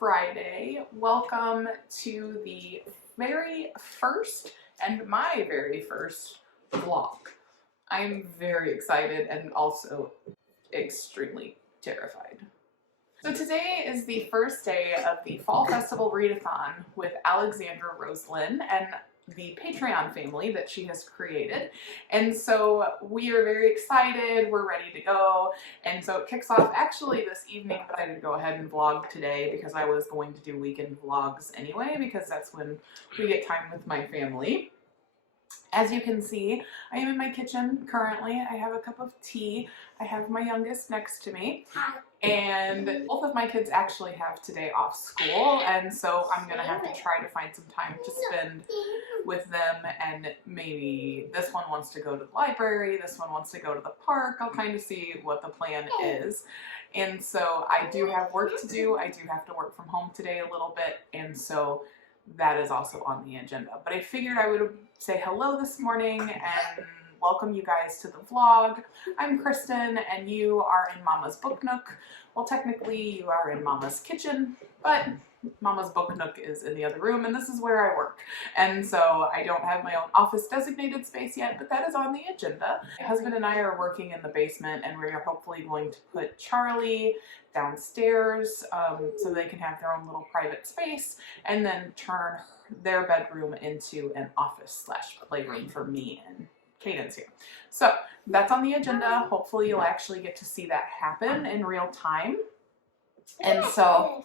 Friday. Welcome to the very first and my very first vlog. I'm very excited and also extremely terrified. So today is the first day of the Fall Festival Readathon with Alexandra Roselyn and the Patreon family that she has created. And so we are very excited, we're ready to go. And so it kicks off actually this evening, but I decided to go ahead and vlog today because I was going to do weekend vlogs anyway, because that's when we get time with my family. As you can see, I am in my kitchen currently. I have a cup of tea. I have my youngest next to me. And both of my kids actually have today off school, and so I'm gonna have to try to find some time to spend with them, and maybe this one wants to go to the library, this one wants to go to the park. I'll kind of see what the plan is. And so I do have work to do. I do have to work from home today a little bit, and so that is also on the agenda. But I figured I would say hello this morning and welcome you guys to the vlog. I'm Kristen and you are in Mama's Book Nook. Well, technically you are in Mama's kitchen, but Mama's Book Nook is in the other room and this is where I work. And so I don't have my own office designated space yet, but that is on the agenda. My husband and I are working in the basement and we are hopefully going to put Charlie downstairs so they can have their own little private space and then turn their bedroom into an office / playroom for me and Cadence here. So that's on the agenda. Hopefully you'll actually get to see that happen in real time. And so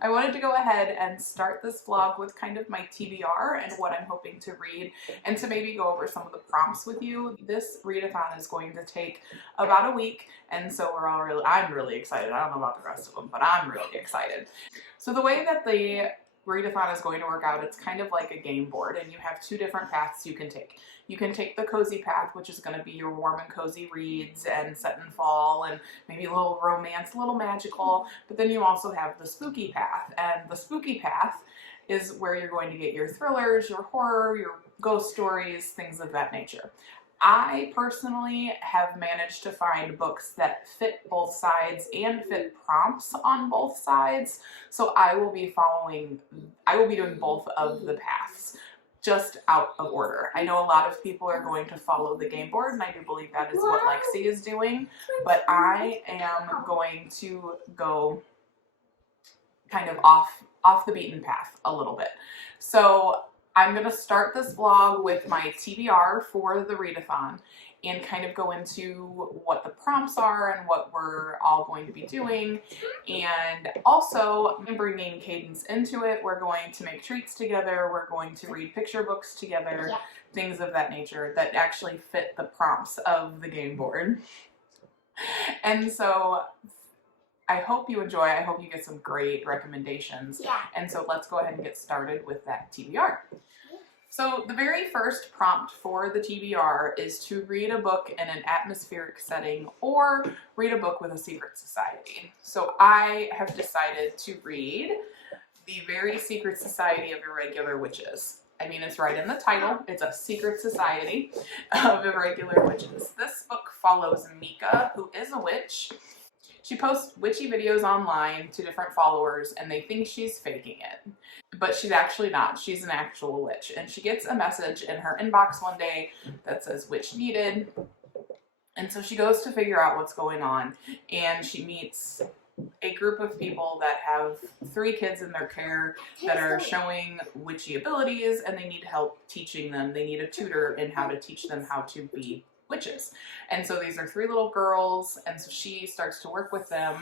I wanted to go ahead and start this vlog with kind of my TBR and what I'm hoping to read, and to maybe go over some of the prompts with you. This readathon is going to take about a week, and so I'm really excited. I don't know about the rest of them, but I'm really excited. So the way that the readathon is going to work out, it's kind of like a game board, and you have two different paths you can take. You can take the cozy path, which is going to be your warm and cozy reads and set in fall and maybe a little romance, a little magical, but then you also have the spooky path, and the spooky path is where you're going to get your thrillers, your horror, your ghost stories, things of that nature. I personally have managed to find books that fit both sides and fit prompts on both sides, so I will be doing both of the paths, just out of order. I know a lot of people are going to follow the game board, and I do believe that is what Lexi is doing, but I am going to go kind of off the beaten path a little bit. So I'm going to start this vlog with my TBR for the readathon and kind of go into what the prompts are and what we're all going to be doing. And also, I'm bringing Cadence into it. We're going to make treats together. We're going to read picture books together, things of that nature that actually fit the prompts of the game board. And so I hope you enjoy. I hope you get some great recommendations. And so let's go ahead and get started with that TBR. So the very first prompt for the TBR is to read a book in an atmospheric setting or read a book with a secret society. So I have decided to read The Very Secret Society of Irregular Witches. I mean, it's right in the title. It's a secret society of irregular witches. This book follows Mika, who is a witch. She posts witchy videos online to different followers and they think she's faking it. But she's actually not. She's an actual witch. And she gets a message in her inbox one day that says witch needed. And so she goes to figure out what's going on, and she meets a group of people that have 3 kids in their care that are showing witchy abilities, and they need help teaching them. They need a tutor in how to teach them how to be witches. And so these are 3 little girls, and so she starts to work with them.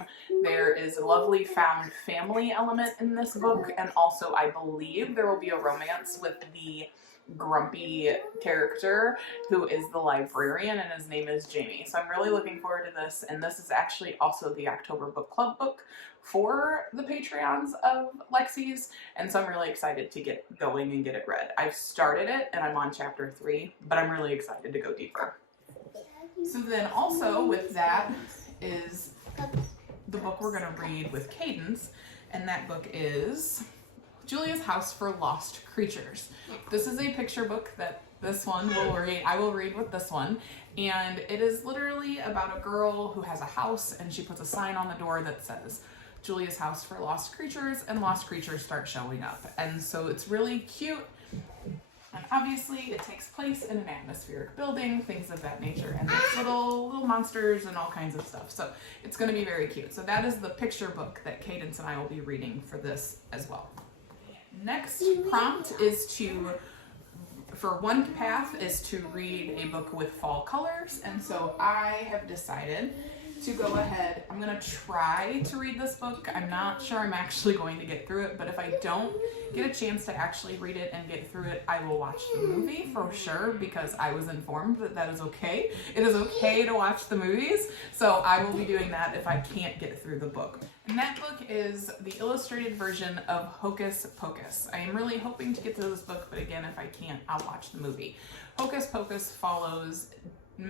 There is a lovely found family element in this book, and also I believe there will be a romance with the grumpy character who is the librarian, and his name is Jamie. So I'm really looking forward to this, and this is actually also the October book club book for the Patreons of Lexi's, and so I'm really excited to get going and get it read. I've started it and I'm on chapter 3, but I'm really excited to go deeper. So then also with that is the book we're going to read with Cadence, and that book is Julia's House for Lost Creatures. This is a picture book that this one will read. I will read with this one, and it is literally about a girl who has a house and she puts a sign on the door that says, Julia's house for lost creatures, and lost creatures start showing up. And so it's really cute. And obviously it takes place in an atmospheric building, things of that nature, and there's little monsters and all kinds of stuff. So it's going to be very cute. So that is the picture book that Cadence and I will be reading for this as well. Next prompt is for one path is to read a book with fall colors. And so I have decided to go ahead. I'm going to try to read this book. I'm not sure I'm actually going to get through it, but if I don't get a chance to actually read it and get through it, I will watch the movie for sure, because I was informed that that is okay. It is okay to watch the movies, so I will be doing that if I can't get through the book. And that book is the illustrated version of Hocus Pocus. I am really hoping to get through this book, but again, if I can't, I'll watch the movie. Hocus Pocus follows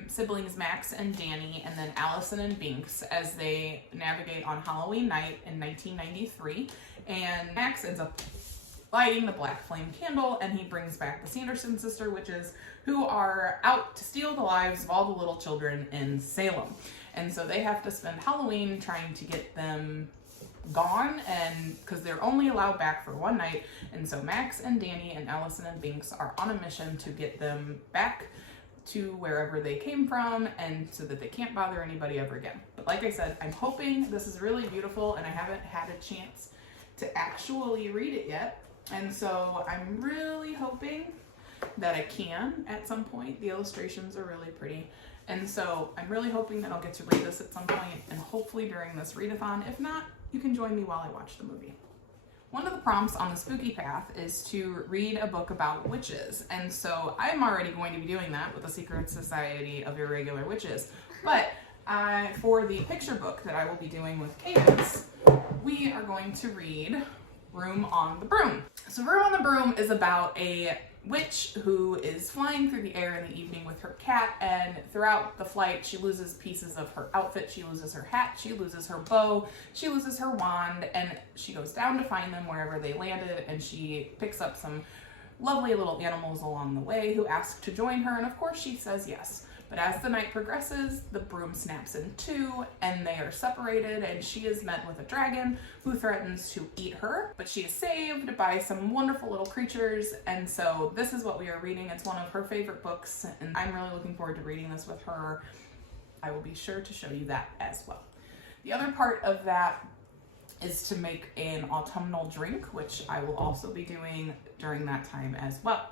siblings Max and Danny, and then Allison and Binks as they navigate on Halloween night in 1993. And Max ends up lighting the black flame candle, and he brings back the Sanderson sister witches, who are out to steal the lives of all the little children in Salem. And so they have to spend Halloween trying to get them gone, and because they're only allowed back for one night. And so Max and Danny and Allison and Binks are on a mission to get them back to wherever they came from, and so that they can't bother anybody ever again. But like I said, I'm hoping this is really beautiful, and I haven't had a chance to actually read it yet. And so I'm really hoping that I can at some point. The illustrations are really pretty. And so I'm really hoping that I'll get to read this at some point, and hopefully during this readathon. If not, you can join me while I watch the movie. One of the prompts on the spooky path is to read a book about witches. And so I'm already going to be doing that with the Secret Society of Irregular Witches. But for the picture book that I will be doing with Cadence, we are going to read Room on the Broom. So Room on the Broom is about a witch who is flying through the air in the evening with her cat, and throughout the flight she loses pieces of her outfit. She loses her hat, she loses her bow, she loses her wand, and she goes down to find them wherever they landed, and she picks up some lovely little animals along the way who ask to join her, and of course she says yes. But as the night progresses, the broom snaps in two, and they are separated, and she is met with a dragon who threatens to eat her. But she is saved by some wonderful little creatures, and so this is what we are reading. It's one of her favorite books, and I'm really looking forward to reading this with her. I will be sure to show you that as well. The other part of that is to make an autumnal drink, which I will also be doing during that time as well.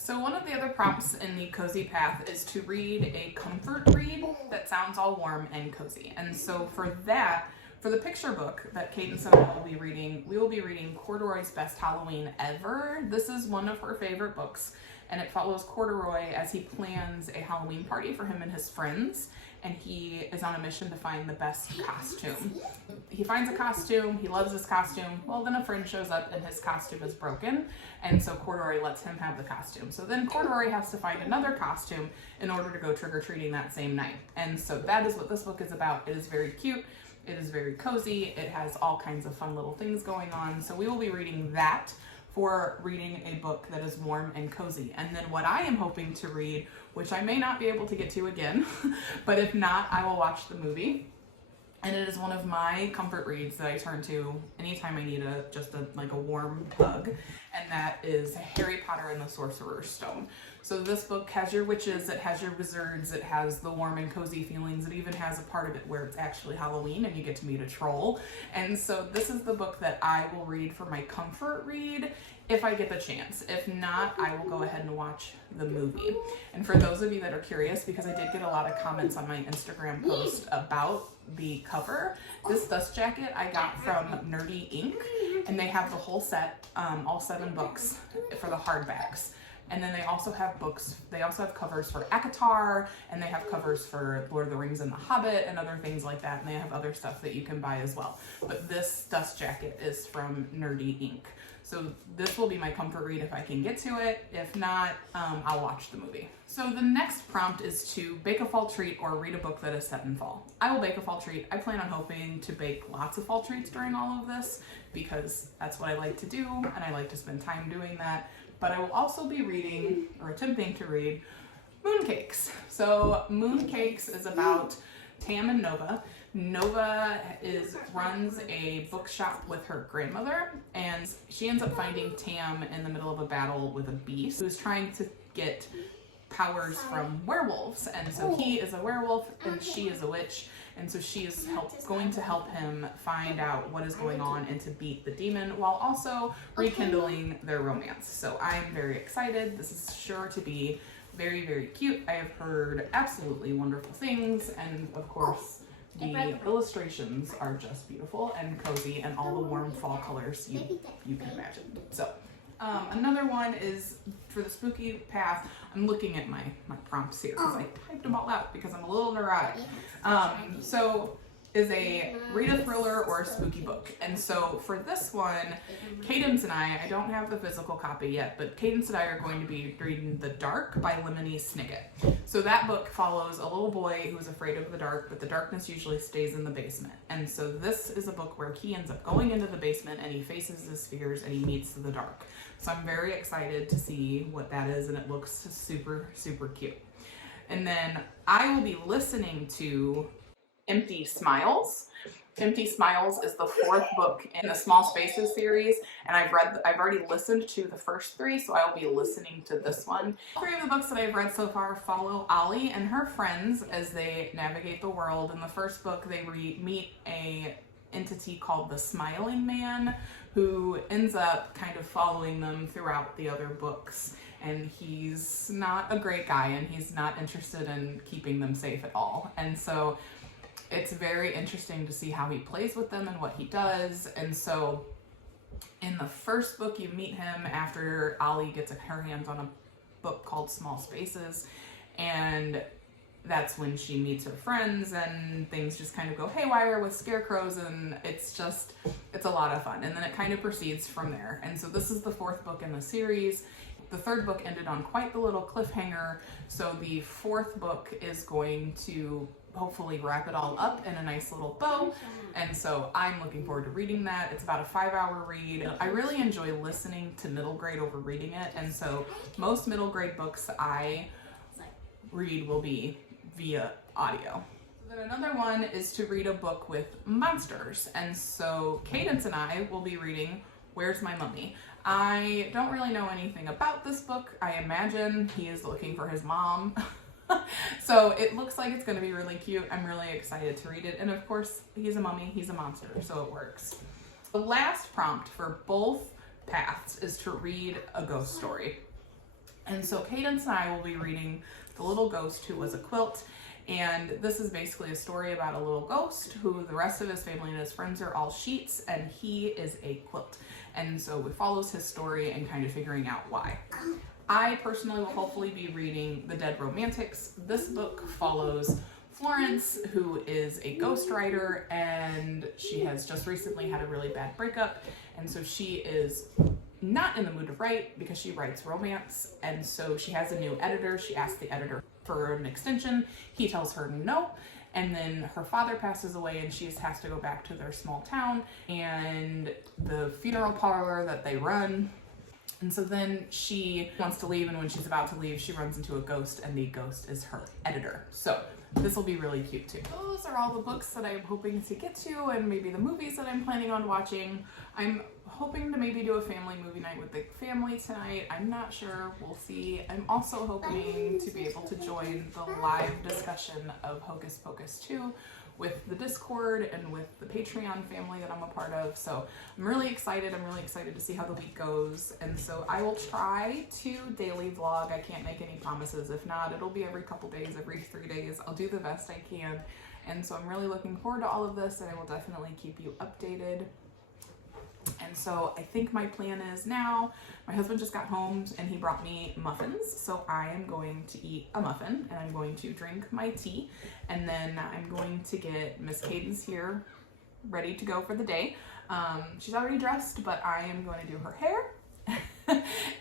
So one of the other prompts in the cozy path is to read a comfort read that sounds all warm and cozy. And so for that, for the picture book that Cadence and I will be reading, we will be reading Corduroy's Best Halloween Ever. This is one of her favorite books, and it follows Corduroy as he plans a Halloween party for him and his friends, and he is on a mission to find the best costume. He finds a costume, he loves his costume, well then a friend shows up and his costume is broken, and so Corduroy lets him have the costume. So then Corduroy has to find another costume in order to go trick-or-treating that same night. And so that is what this book is about. It is very cute, it is very cozy, it has all kinds of fun little things going on. So we will be reading that for reading a book that is warm and cozy. And then what I am hoping to read, which I may not be able to get to again, but if not, I will watch the movie. And it is one of my comfort reads that I turn to anytime I need a warm hug, and that is Harry Potter and the Sorcerer's Stone. So this book has your witches, it has your wizards, it has the warm and cozy feelings, it even has a part of it where it's actually Halloween and you get to meet a troll. And so this is the book that I will read for my comfort read if I get the chance. If not, I will go ahead and watch the movie. And for those of you that are curious, because I did get a lot of comments on my Instagram post about the cover, this dust jacket I got from Nerdy Ink, and they have the whole set, all 7 books for the hardbacks. And then they also have books, they also have covers for ACOTAR, and they have covers for Lord of the Rings and The Hobbit and other things like that, and they have other stuff that you can buy as well. But this dust jacket is from Nerdy Ink. So this will be my comfort read if I can get to it. If not, I'll watch the movie. So the next prompt is to bake a fall treat or read a book that is set in fall. I will bake a fall treat. I plan on hoping to bake lots of fall treats during all of this because that's what I like to do, and I like to spend time doing that. But I will also be reading, or attempting to read, Mooncakes. So Mooncakes is about Tam and Nova. Nova runs a bookshop with her grandmother, and she ends up finding Tam in the middle of a battle with a beast who's trying to get powers from werewolves. And so he is a werewolf and she is a witch, and so she is going to help him find out what is going on and to beat the demon while also rekindling their romance. So I'm very excited. This is sure to be very, very cute. I have heard absolutely wonderful things, and of course the illustrations are just beautiful and cozy and all the warm fall colors you can imagine. So another one is for the spooky path. I'm looking at my prompts here because I typed them all out because I'm a little neurotic. So is a read a thriller or a spooky book. And so for this one, Cadence and I don't have the physical copy yet, but Cadence and I are going to be reading The Dark by Lemony Snicket. So that book follows a little boy who's afraid of the dark, but the darkness usually stays in the basement. And so this is a book where he ends up going into the basement and he faces his fears and he meets the dark. So I'm very excited to see what that is, and it looks super, super cute. And then I will be listening to Empty Smiles. Empty Smiles is the 4th book in the Small Spaces series, and I've already listened to the first 3, so I will be listening to this one. 3 of the books that I've read so far follow Ollie and her friends as they navigate the world. In the first book, they meet a entity called the Smiling Man, who ends up kind of following them throughout the other books. And he's not a great guy, and he's not interested in keeping them safe at all. And so it's very interesting to see how he plays with them and what he does. And so in the first book, you meet him after Ollie gets her hands on a book called Small Spaces, and that's when she meets her friends and things just kind of go haywire with scarecrows, and it's a lot of fun. And then it kind of proceeds from there. And so this is the 4th book in the series. The 3rd book ended on quite the little cliffhanger, so the 4th book is going to hopefully wrap it all up in a nice little bow, and so I'm looking forward to reading that. It's about a 5-hour read. I really enjoy listening to middle grade over reading it, and so most middle grade books I read will be via audio. Then another one is to read a book with monsters, and so Cadence and I will be reading Where's My Mummy? I don't really know anything about this book. I imagine he is looking for his mom. So it looks like it's going to be really cute. I'm really excited to read it. And of course, he's a mummy, he's a monster, so it works. The last prompt for both paths is to read a ghost story. And so Cadence and I will be reading The Little Ghost Who Was a Quilt. And this is basically a story about a little ghost who the rest of his family and his friends are all sheets, and he is a quilt. And so it follows his story and kind of figuring out why. I personally will hopefully be reading The Dead Romantics. This book follows Florence, who is a ghostwriter, and she has just recently had a really bad breakup, and so she is not in the mood to write because she writes romance, and so she has a new editor. She asks the editor for an extension. He tells her no, and then her father passes away and she has to go back to their small town and the funeral parlor that they run. And so then she wants to leave, and when she's about to leave, she runs into a ghost, and the ghost is her editor. So this will be really cute too. Those are all the books that I'm hoping to get to, and maybe the movies that I'm planning on watching. I'm hoping to maybe do a family movie night with the family tonight. I'm not sure, we'll see. I'm also hoping to be able to join the live discussion of Hocus Pocus 2 with the Discord and with the Patreon family that I'm a part of. So I'm really excited. I'm really excited to see how the week goes. And so I will try to daily vlog. I can't make any promises. If not, it'll be every couple days, every 3 days. I'll do the best I can. And so I'm really looking forward to all of this, and I will definitely keep you updated. And so I think my plan is now, my husband just got home and he brought me muffins. So I am going to eat a muffin, and I'm going to drink my tea, and then I'm going to get Miss Cadence here ready to go for the day. She's already dressed, but I am going to do her hair.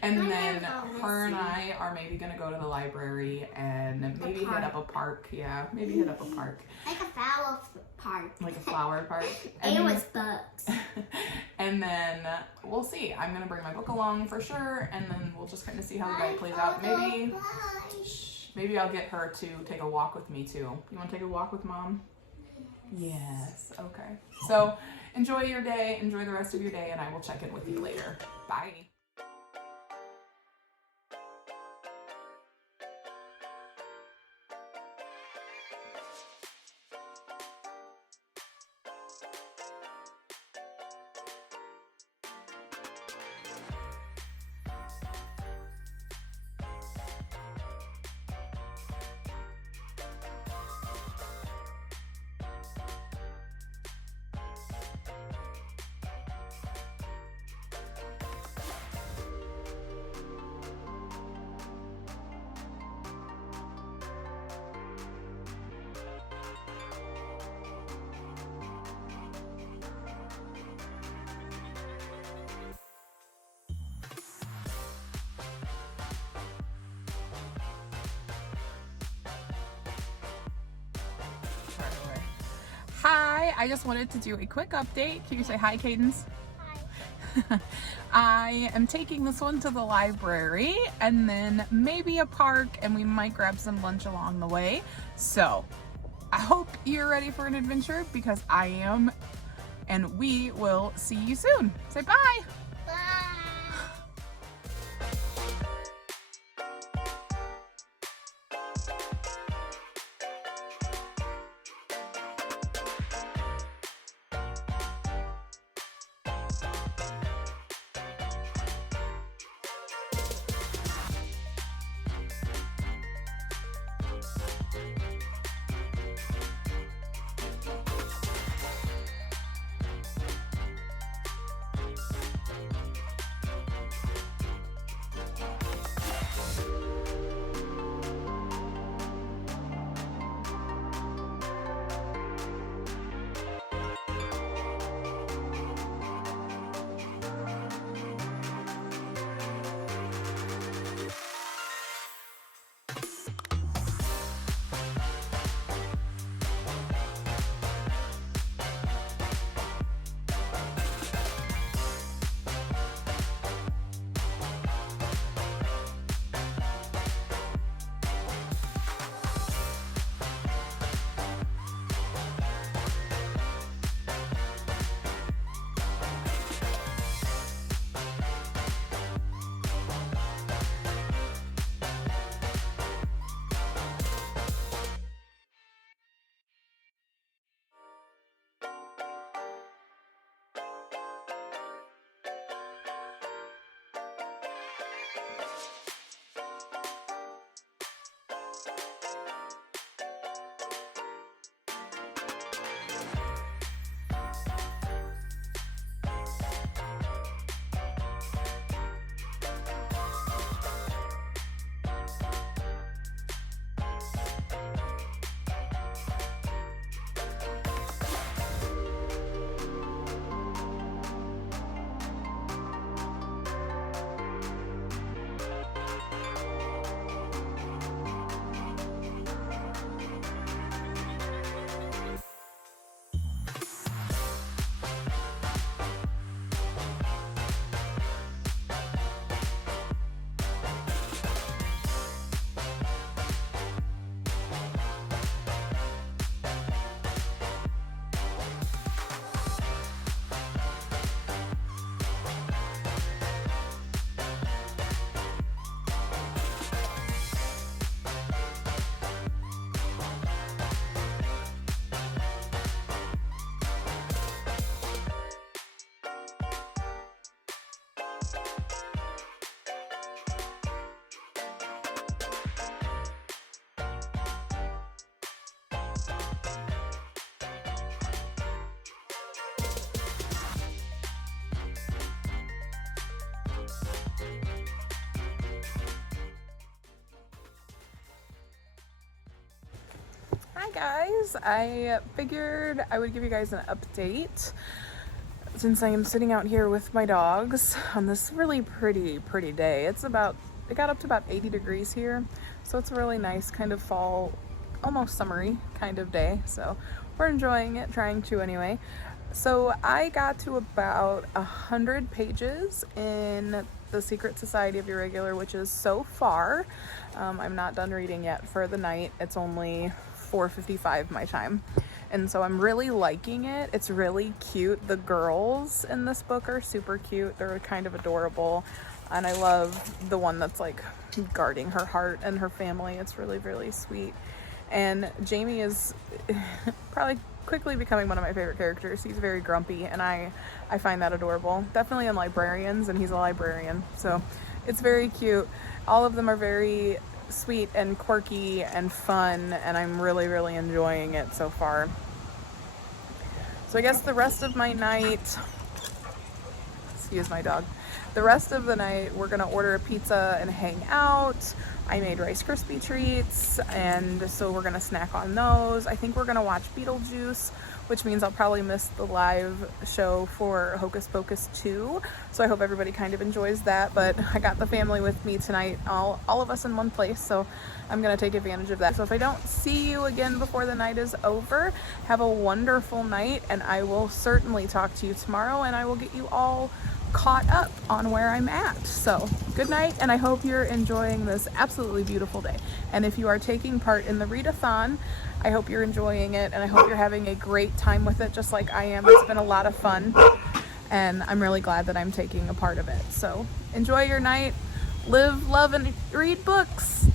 And then her and I are maybe going to go to the library and maybe hit up a park. Yeah, maybe hit up a park. Like a flower park. Like a flower park. And with bugs. And then we'll see. I'm going to bring my book along for sure, and then we'll just kind of see how the night plays out. Maybe I'll get her to take a walk with me too. You want to take a walk with Mom? Yes, okay. So enjoy your day, enjoy the rest of your day, and I will check in with you later. Bye. Hi, I just wanted to do a quick update. Can you say hi, Cadence? Hi. I am taking this one to the library and then maybe a park, and we might grab some lunch along the way. So I hope you're ready for an adventure because I am, and we will see you soon. Say bye. Hi guys, I figured I would give you guys an update since I am sitting out here with my dogs on this really pretty day. It got up to about 80 degrees here, so it's a really nice kind of fall, almost summery kind of day, so we're enjoying it, trying to anyway. So I got to about 100 pages in The Secret Society of Irregular Witches so far. I'm not done reading yet for the night. It's only 4:55 my time. and so I'm really liking it. It's really cute. The girls in this book are super cute. They're kind of adorable, and I love the one that's like guarding her heart and her family. It's really, really sweet. And Jamie is probably quickly becoming one of my favorite characters. He's very grumpy, and I find that adorable. Definitely in librarians, and he's a librarian, so it's very cute. All of them are very sweet and quirky and fun, and I'm really, really enjoying it so far. So I guess the rest of my night, excuse my dog, the rest of the night we're gonna order a pizza and hang out. I made Rice Krispie treats, and so we're gonna snack on those. I think we're gonna watch Beetlejuice, which means I'll probably miss the live show for Hocus Pocus 2. So I hope everybody kind of enjoys that, but I got the family with me tonight, all of us in one place, so I'm gonna take advantage of that. So if I don't see you again before the night is over, have a wonderful night, and I will certainly talk to you tomorrow, and I will get you all caught up on where I'm at. So good night, and I hope you're enjoying this absolutely beautiful day. And if you are taking part in the readathon, I hope you're enjoying it, and I hope you're having a great time with it, just like I am. It's been a lot of fun, and I'm really glad that I'm taking a part of it. So enjoy your night, live, love, and read books.